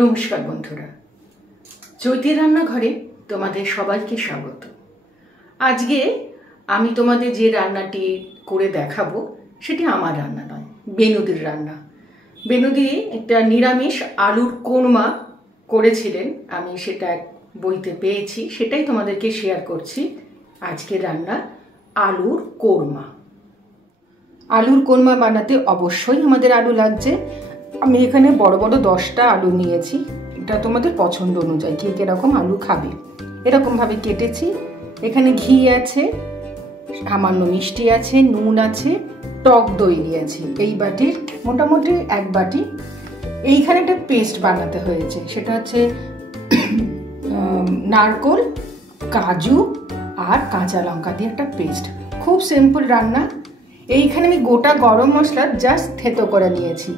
নমস্কার বন্ধুরা, চৈতি রান্নাঘরে তোমাদের সবাইকে স্বাগত। আজকে আমি তোমাদের যে রান্নাটি করে দেখাবো সেটি আমার রান্না নয়, বেনুদির রান্না। বেনুদি একটা নিরামিষ আলুর কোরমা করেছিলেন, আমি সেটা এক বইতে পেয়েছি, সেটাই তোমাদেরকে শেয়ার করছি। আজকে রান্না আলুর কোরমা। আলুর কোরমা বানাতে অবশ্যই আমাদের আলু লাগছে। আমি এখানে বড় বড় 10টা আলু নিয়েছি। এটা তোমাদের পছন্দ অনুযায়ী কে কিরকম আলু খাবে এরকমভাবে কেটেছি। এখানে ঘি আছে, সামান্য মিষ্টি আছে, নুন আছে, টক দই নিয়েছি এই বাটির মোটামুটি 1 বাটি। এইখানে একটা পেস্ট বানাতে হয়েছে, সেটা হচ্ছে নারকোল, কাজু আর কাঁচা লঙ্কা দিয়ে একটা পেস্ট। খুব সিম্পল রান্না। এইখানে আমি গোটা গরম মশলা জাস্ট থেতো করে নিয়েছি।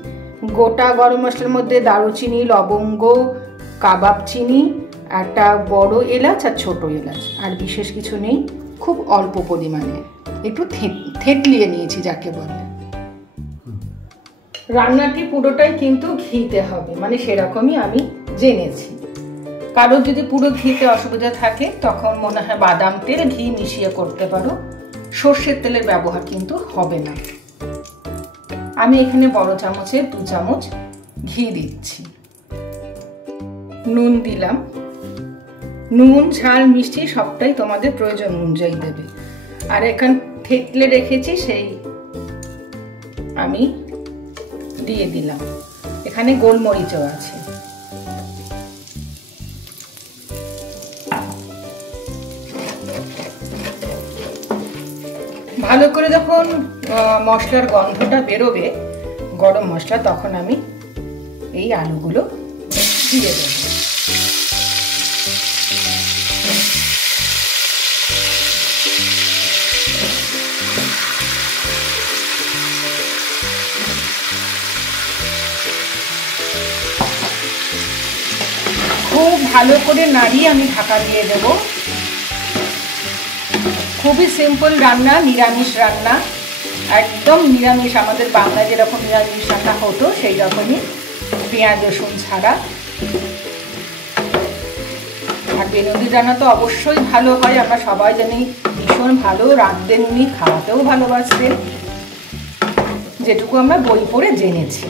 গোটা গরম মশলার মধ্যে দারুচিনি, লবঙ্গ, কাবাব চিনি, একটা বড় এলাচ আর ছোট এলাচ, আর বিশেষ কিছু নেই। খুব অল্প পরিমাণে একটু থেতলিয়ে নিয়েছি যাকে বলে। রান্নাটি পুরোটাই কিন্তু ঘিতে হবে, মানে সেরকমই আমি জেনেছি। কারোর যদি পুরো ঘিতে অসুবিধা থাকে তখন মনে হয় বাদাম তেল ঘি মিশিয়ে করতে পারো, সর্ষের তেলের ব্যবহার কিন্তু হবে না। আমি এখানে বড় চামচে 2 চামচ ঘি দিচ্ছি। নুন দিলাম। নুন, ঝাল, মিষ্টি সবটাই তোমাদের প্রয়োজন অনুযায়ী দেবে। আর এখানে থেতলে রেখেছি সেই আমি দিয়ে দিলাম। এখানে গোলমরিচও আছে। ভালো করে যখন মশলার গন্ধটা বেরোবে, গরম মশলা, তখন আমি এই আলুগুলো দিয়ে দেব। খুব ভালো করে নাড়িয়ে আমি ঢাকা দিয়ে দেব। খুবই সিম্পল রান্না, নিরামিষ রান্না, একদম নিরামিষ, আমাদের বাংলায় যেরকম নিরামিষ রান্না হতো সেই রকমই, পেঁয়াজ রসুন ছাড়া। আর বেনুদির রান্না তো অবশ্যই ভালো হয়, আমরা সবাই জানি ভীষণ ভালো রাঁধতেন উনি, খাওয়াতেও ভালোবাসতেন, যেটুকু আমরা বই পড়ে জেনেছি।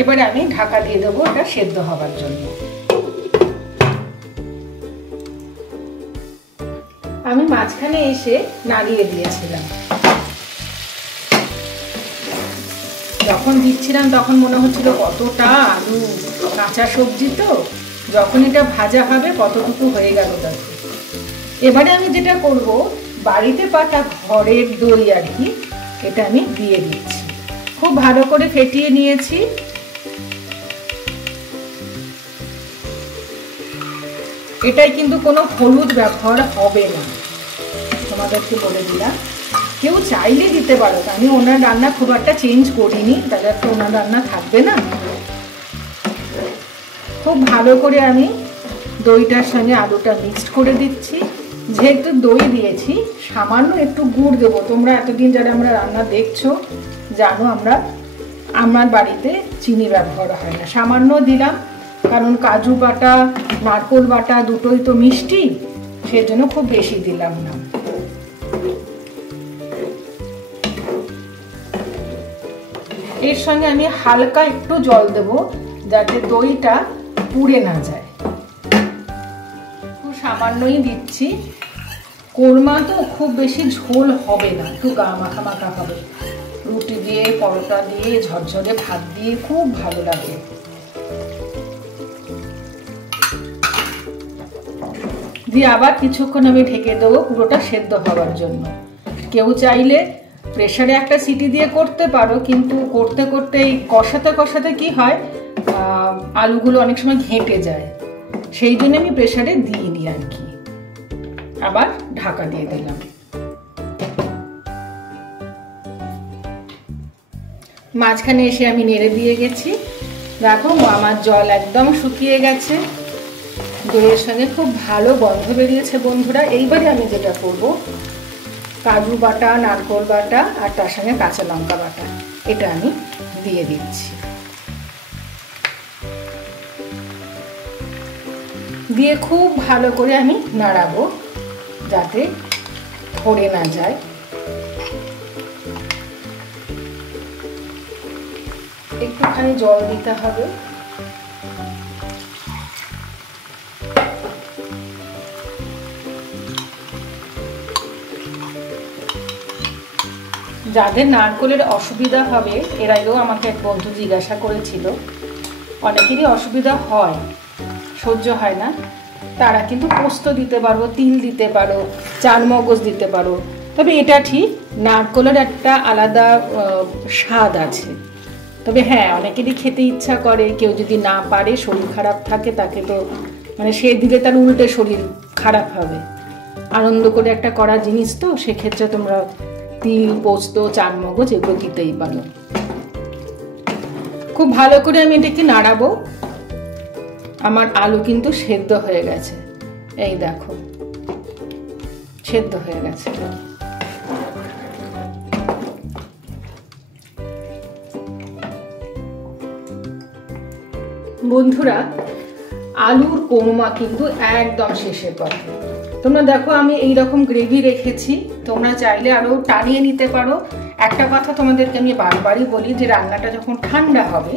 এবারে আমি ঢাকা দিয়ে দেবো এটা সেদ্ধ হবার জন্য। আমি মাঝখানে এসে নাড়িয়ে দিয়েছিলাম। যখন দিচ্ছিলাম তখন মনে হচ্ছিল কতটা আলু, কাঁচা সবজি তো, যখন এটা ভাজা হবে কতটুকু হয়ে গেল দেখো। এবারে আমি যেটা করব, বাড়িতে পাতা ঘরের দই আর কি, এটা আমি দিয়ে দিচ্ছি। খুব ভালো করে ফেটিয়ে নিয়েছি। এটাই কিন্তু কোনো হলুদ ব্যবহার হবে না, তোমাদেরকে বলে দিলাম। কেউ চাইলে দিতে পারো, আমি ওনার রান্না খুব একটা চেঞ্জ করিনি, তাহলে তো ওনার রান্না থাকবে না। খুব ভালো করে আমি দইটার সঙ্গে আলুটা মিক্সড করে দিচ্ছি। যেহেতু দই দিয়েছি, সামান্য একটু গুড় দেবো। তোমরা এতদিন যারা আমরা রান্না দেখছো জানো আমার বাড়িতে চিনি ব্যবহার হয় না, সামান্য দিলাম, কারণ কাজু বাটা, নারকোল বাটা দুটোই তো মিষ্টি, সেজন্য খুব বেশি দিলাম না। এর সঙ্গে আমি হালকা একটু জল দেব যাতে দইটা পুড়ে না যায়। খুব সামান্যই দিচ্ছি। কোরমা তো খুব বেশি ঝোল হবে না, একটু গা মাখা মাখা হবে। রুটি দিয়ে, পরোটা দিয়ে, ঝরঝরে ভাত দিয়ে খুব ভালো লাগে। দিয়ে আবার কিছুক্ষণ আমি ঢেকে দেবো পুরোটা সেদ্ধ হওয়ার জন্য। কেউ চাইলে প্রেসারে একটা সিটি দিয়ে করতে পারো, কিন্তু করতে করতে এই কষাতে কষাতে কি হয়, আলুগুলো অনেক সময় ঘেঁটে যায়, সেই জন্য আমি প্রেসারে দিইনি আর কি। আবার ঢাকা দিয়ে দিলাম। মাঝখানে এসে আমি নেড়ে দিয়ে গেছি। দেখো আমার জল একদম শুকিয়ে গেছে, দইয়ের সঙ্গে খুব ভালো গন্ধ বেরিয়েছে বন্ধুরা। এইবারে আমি যেটা করব, কাজু বাটা, নারকেল বাটা আর তার সঙ্গে কাঁচা লঙ্কা বাটা এটা আমি দিয়ে দিচ্ছি। দিয়ে খুব ভালো করে আমি নাড়াবো যাতে ধরে না যায়। একটুখানি জল দিতে হবে। যাদের নারকেলের অসুবিধা হবে, এর আগেও আমাকে এক বন্ধু জিজ্ঞাসা করেছিল, অনেকেরই অসুবিধা হয়, সহ্য হয় না, তারা কিন্তু পোস্ত দিতে পারো, তিল দিতে পারো, চারমগজ দিতে পারো। তবে এটা ঠিক, নারকেলের একটা আলাদা স্বাদ আছে। তবে হ্যাঁ, অনেকেরই খেতে ইচ্ছা করে, কেউ যদি না পারে, শরীর খারাপ থাকে, তাকে তো মানে সে দিলে তার উল্টে শরীর খারাপ হবে। আনন্দ করে একটা করা জিনিস তো, সেক্ষেত্রে তোমরা তিল, পোস্ত, চারমগজ এগুলো দিতেই পারো। খুব ভালো করে আমি এটাকে নাড়াবো। আমার আলু কিন্তু সেদ্ধ হয়ে গেছে, এই দেখো সেদ্ধ হয়ে গেছে। বন্ধুরা, আলুর কোরমা কিন্তু একদম শেষের পথে। তোমরা দেখো আমি এইরকম গ্রেভি রেখেছি, তোমরা চাইলে আরো টানিয়ে নিতে পারো। একটা কথা তোমাদেরকে আমি বারবারই বলি যে রান্নাটা যখন ঠান্ডা হবে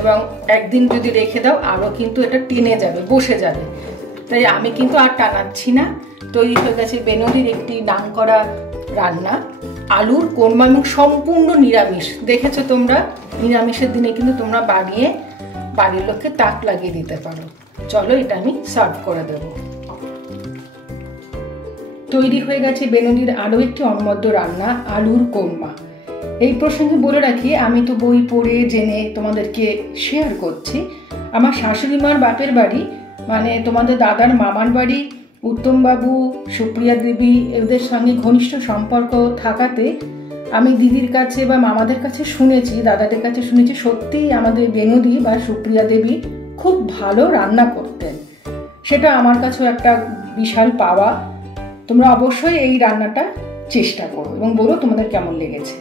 এবং একদিন যদি রেখে দাও, আরো কিন্তু এটা টেনে যাবে, বসে যাবে। তাই আমি কিন্তু আর টানাচ্ছি না। তৈরি হয়ে গেছে বেনলির একটি নামকরা রান্না, আলুর কোরমা, এবং সম্পূর্ণ নিরামিষ। দেখেছো তোমরা, নিরামিষের দিনে কিন্তু তোমরা বানিয়ে বাড়ির লোককে তাক লাগিয়ে দিতে পারো। চলো এটা আমি সার্ভ করে দেব। তৈরি হয়ে গেছে বেনলির আরও একটি অনবদ্য রান্না, আলুর কোরমা। এই প্রসঙ্গে বলে রাখি, আমি তো বই পড়ে জেনে তোমাদেরকে শেয়ার করছি। আমার শাশুড়ি মার বাপের বাড়ি, মানে তোমাদের দাদার মামার বাড়ি, উত্তমবাবু, সুপ্রিয়া দেবী, এদের সঙ্গে ঘনিষ্ঠ সম্পর্ক থাকাতে আমি দিদির কাছে বা মামাদের কাছে শুনেছি, দাদাদের কাছে শুনেছি, সত্যিই আমাদের বেনলি বা সুপ্রিয়া দেবী খুব ভালো রান্না করতেন। সেটা আমার কাছেও একটা বিশাল পাওয়া। তোমরা অবশ্যই এই রান্নাটা চেষ্টা করো এবং বলো তোমাদের কেমন লেগেছে।